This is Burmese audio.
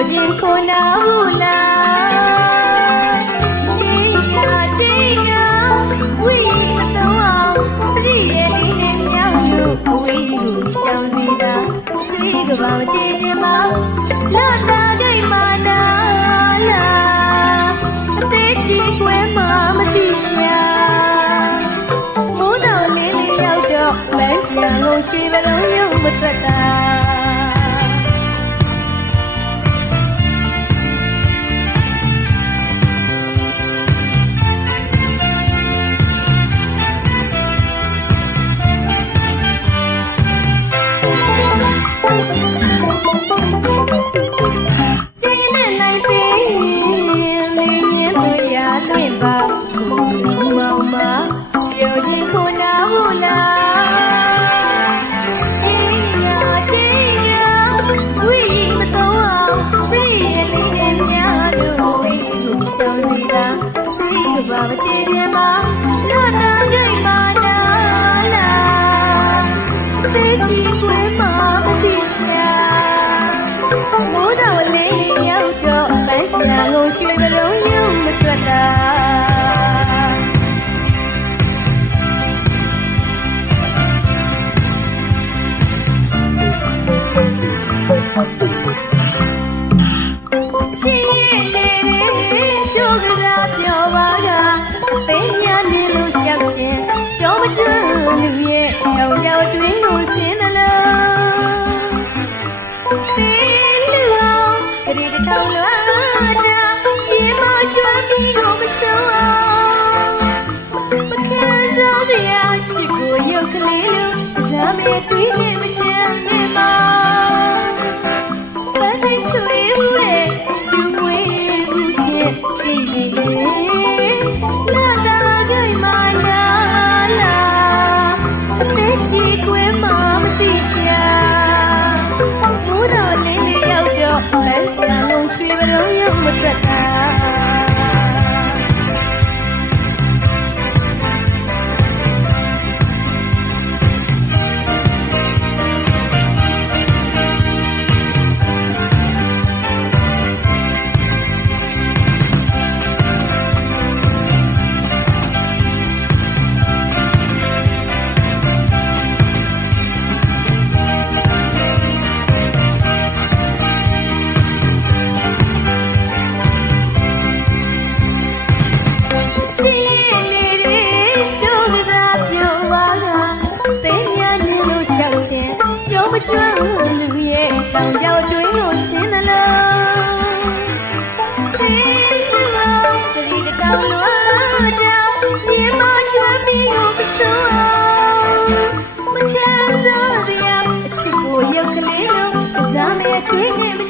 မှာပြောခြင်းခုနာဘူးလားဒီရာဒီရာဝိမတော်ပရိယေလေးနဲ့မြောက်လို့အဝေးကိုရှောင်စီတာဆွေးကဘာမကြည့်ခြင်းမလာတာဂိတ်မာနာလားအသေးကြီးကွယ်မှာမသိရှာမိုးတော်လေးလေးရောက်တော့လမ်းကြံလို့ရွှေဘလုံးရုံမထွက်တာ ပြောခြင်းခုနာဘူးလားအေးရတင်းရဝိမတော်ပြည့်ရလေးနဲ့များတို့ ကိုရုပ်ကလေးလိုအစားမဲတွေးနေမချမ်းနေမှာပန်းသိချွေဘူးတဲ့ကျူမွေးဘူးရှင်ဒီဒီလေးလာတာကြိုင်မနာလာအသေးချီကွယ်မှမသိရှာမိုးတော်လေးလေးရောက်တော့လမ်းကြံလုံးရွှေဘလုံးရုံမထွက်တာ စားမဲ